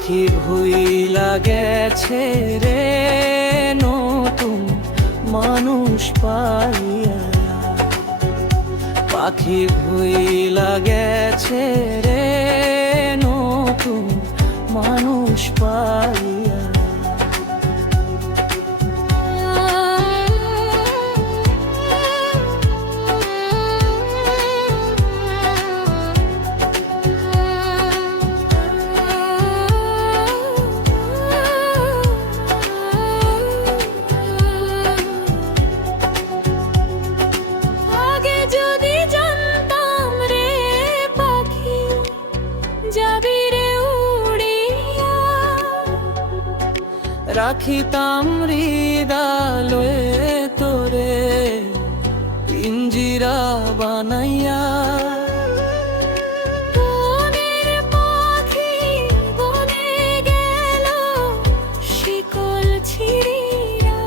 পাখি ভুইলা গেছে রে নতুন মানুষ পাইয়া, পাখি ভুইলা গেছে রে নতুন মানুষ পাইয়া। রাখিতাম হৃদয়ে তোরে পিঞ্জিরা বানাইয়া, বনের পাখি বনে গেল শিকল ছিঁড়িয়া।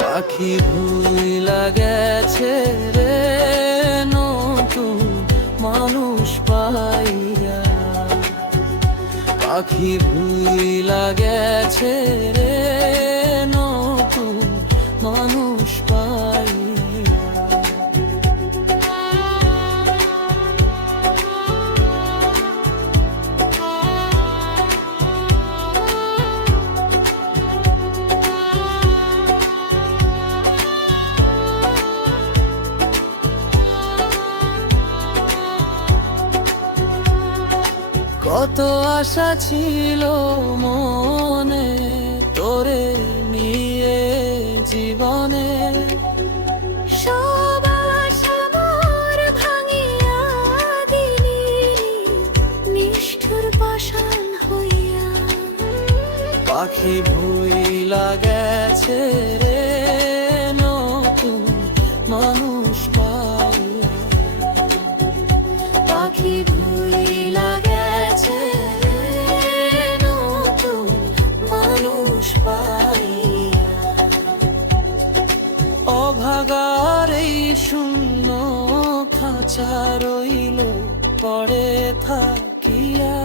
পাখি ভুইলা গেছে রে নতুন মানুষ পাইয়া, পাখি ভুইলা গেছে রে নতুন মানুষ পাইয়া। কত আশা ছিল মনে তোরে নিয়ে জীবনে, সব আশা মোর ভাঙিয়া দিলি নিষ্ঠুর পাষাণ হইয়া। পাখি ভুইলা গেছে রে নতুন মানুষ পাইয়া, পাখি ভুইলা গেছে নতুন মানুষ পাইয়া। অভাগার এই শূন্য খাঁচা রইল পড়ে থাকিয়া।